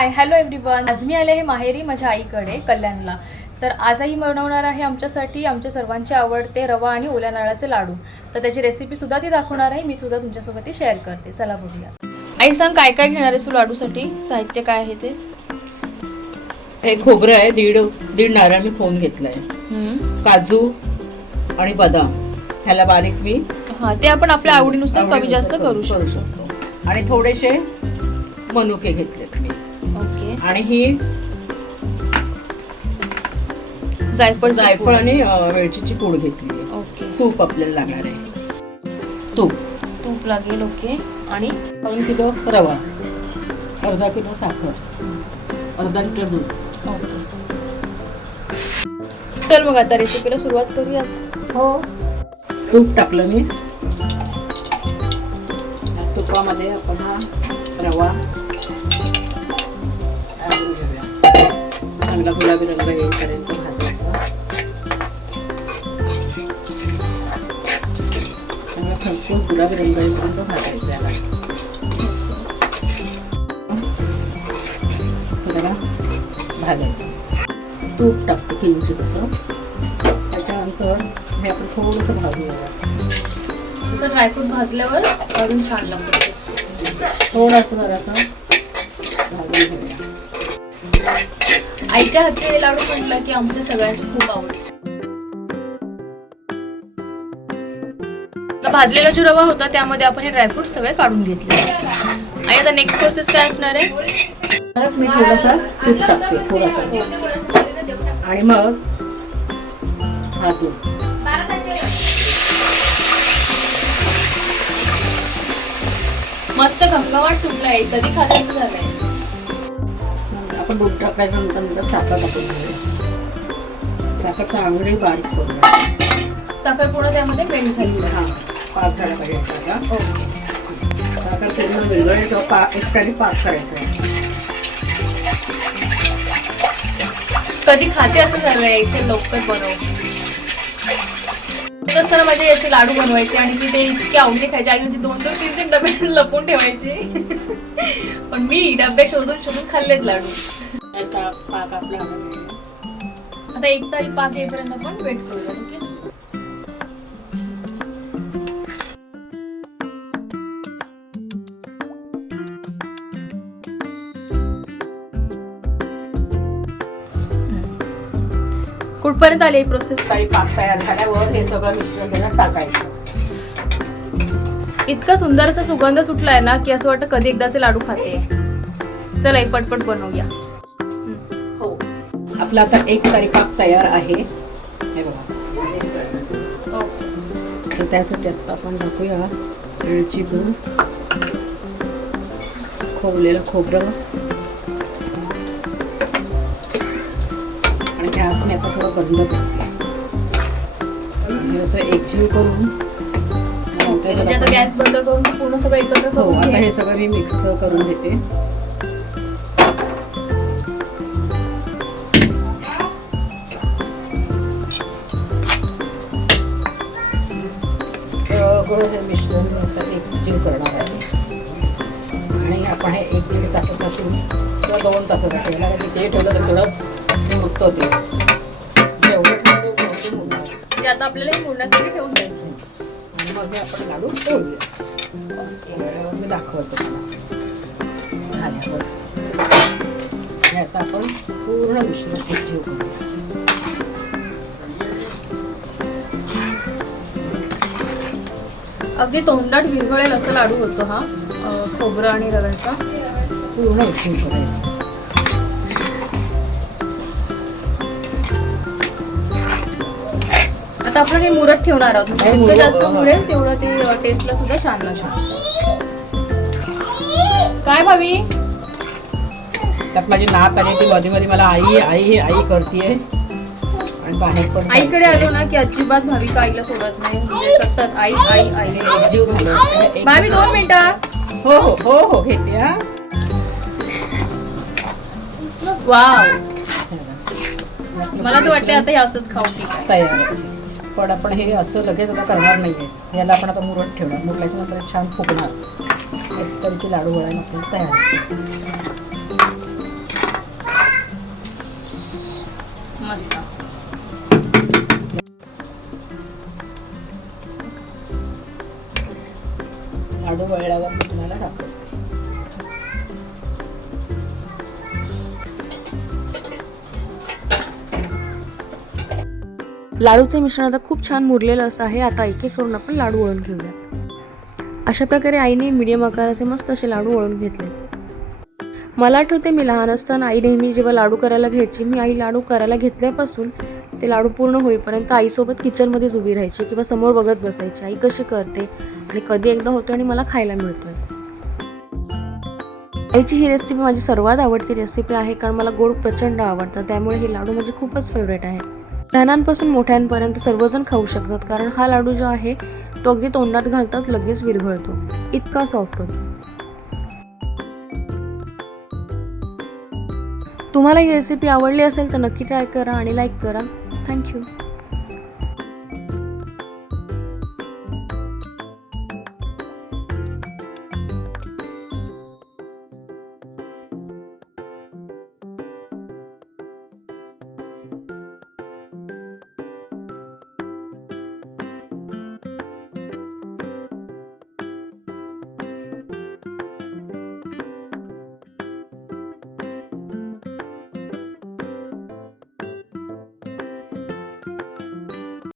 Hi hello everyone आज मी आले आहे माहेरी माझ्या आईकडे कल्याणला. तर आज आई बनवणार आहे आमच्यासाठी आमच्या सर्वांचे आवडते रवा आणि ओल्या नारळाचे लाडू. तर त्याची रेसिपी सुद्धा ती दाखवणार आहे. मी सुद्धा तुमच्यासोबत ती शेअर करते. चला बघूया. आई सांग काय काय घेणार आहेस तू लाडूसाठी? साहित्य काय आहे ते? हे खोबरं आहे दीड दीड नारळ मी फोन घेतलाय. काजू आणि बदाम. ह्याला बारीक मी हां ते आपण आपल्या आवडीनुसार कमी जास्त करू शकतो. आणि थोडेसे मनुके घेतलेत मी. ओके. आणि ही जायफळ जायफळ आणि वेलचीची पूड घेतली ओके. तूप आपल्याला लागणार आहे. तूप. तूप लागेल ओके. आणि? दोन किलो रवा. अर्धा किलो साखर. अर्धा लिटर दूध. ओके. चल मग आता रेसिपीला सुरुवात करूया हो. तूप टाकलं मी. तुपामध्ये आपण हा रवा भाजून घेऊया चांगला गुलाबी रंग येईपर्यंत भाजायचा चांगला खरपूस गुलाबी रंग येईपर्यंत भाजायचा याला. असं जरा भाजायचं. तूप टाकतो किंचित तसं. त्याच्यानंतर हे आपण थोडंसं भाजूया जसं ड्रायफ्रूट भाजल्यावर अजून छान लागतं. थोडंसं जरासं भाजून घेऊया. आईच्या हातचे हे लाडू म्हटलं की आमच्या सगळ्यांची खूप आवडते आता भाजलेला जो रवा होता त्यामध्ये आपण हे ड्रायफ्रूट सगळे काढून घेतले. आणि आता नेक्स्ट प्रोसेस काय असणार आहे? परत मी थोडंसं तूप टाकते थोडंसं. आणि मग हा तूप मस्त घमघमाट सुटलाय कधी खायचं झालंय. आपण दूध टाकायचं नंतर साखर टाकून साखर चांगली बारीक साखर पूर्ण त्यामध्ये मेल्ट झाली. हा पाक झाला पाहिजे ओके साखर पूर्ण वेगळं किंवा पा एकट्याने पाक करायचा आहे. कधी खाते असं झालंय इथे लवकर बनव. असताना माझे याचे लाडू बनवायचे आणि मी ते इतके आवडीने खायचे. आई म्हणजे दोन दोन तीन तीन डबे लपून ठेवायचे. पण मी डबे शोधून शोधून खाल्लेत लाडू. आता एक तारी पाक येईपर्यंत आपण वेट करूया ओके? कुठपर्यंत आली प्रोसेस काही पाक तयार झाल्यावर हे सगळं मिश्रण त्याला टाकायचं. इतका सुंदर असा सुगंध सुटलाय ना की असं वाटतं कधी एकदाचे लाडू खाते. चला एक पटपट बनवूया. हो. आपला आता एक तारी पाक तयार आहे. हे बघा. ओके तर त्यासाठी आता आपण टाकूया खोवलेलं खोबरं. आणि गॅस मी आता थोडं बंद करते. असं एकजीव करून म्हणजे आता गॅस बंद करून पूर्ण सगळं एकत्र हो आता. हे सगळं मी मिक्स करून घेते सगळं हे मिश्रण एकजीव करणार आहे. आणि आपण हे एक दीड तासासाठी किंवा दोन तासासाठी आहे ते ठेवलं तर थोडं मुरतं ते जेवढं ठेवलं तेवढं मुरणार. ते आता आपल्याला हे मुरण्यासाठी ठेवून द्यायचं आणि मग हे आपण तोडूया वेळेवर मी दाखवतो. झाल्यावर हे आता आपण पूर्ण एकजीव अगदी तोंडात विरघळेल असं लाडू होतो हा खोबरं आणि रव्याचा. पूर्ण एकजीव करायचं. आता आपण हे मुरत ठेवणार आहोत. म्हणजे जितकं जास्त. मुरेल तेवढं ते टेस्टला सुद्धा छान लागेल. काय भावी त्यात माझी नात आली ती मध्ये मध्ये मला आई आई आई करते आईकडे आलो ना की अजिबात भाविक आईला सोडत नाही. म्हणजे सतत आई आई आई जीव झालं भावी दोन मिनिटं हो. हो हो हो घेते हा. वाव. मला तर वाटते आता हे असंच खाऊ की तयार पण आपण हे असं लगेच आता करणार नाहीये. याला आपण आता मुरत ठेवणार. मुरल्याच्या नंतर छान फुकणार तरीचे लाडू वळा नको तयार मस्त. थोडं वेळ लागत मी तुम्हाला दाखवते. लाडूचे मिश्रण आता खूप छान मुरलेलं असं आहे. आता एक एक करून आपण लाडू वळून घेऊया. अशा प्रकारे आईने मीडियम आकाराचे मस्त असे लाडू वळून घेतले. मला आठवते मी लहान असताना आई नेहमी जेव्हा लाडू करायला घ्यायची मी आई लाडू करायला घेतल्यापासून ते लाडू पूर्ण होईपर्यंत आईसोबत किचनमध्येच उभी राहायची किंवा समोर बघत बसायची. आई कशी करते? आणि कधी एकदा होतो आणि मला खायला मिळतोय. आईची ही रेसिपी माझी सर्वात आवडती रेसिपी आहे कारण मला गोड प्रचंड आवडतं. त्यामुळे हे लाडू माझे खूपच फेवरेट आहे लहानांपासून मोठ्यांपर्यंत सर्वजण खाऊ शकतात कारण हा लाडू जो आहे तो अगदी तोंडात घालताच लगेच विरघळतो. इतका सॉफ्ट होतो. तुम्हाला ही रेसिपी आवडली असेल तर नक्की ट्राय करा आणि लाईक करा. thank you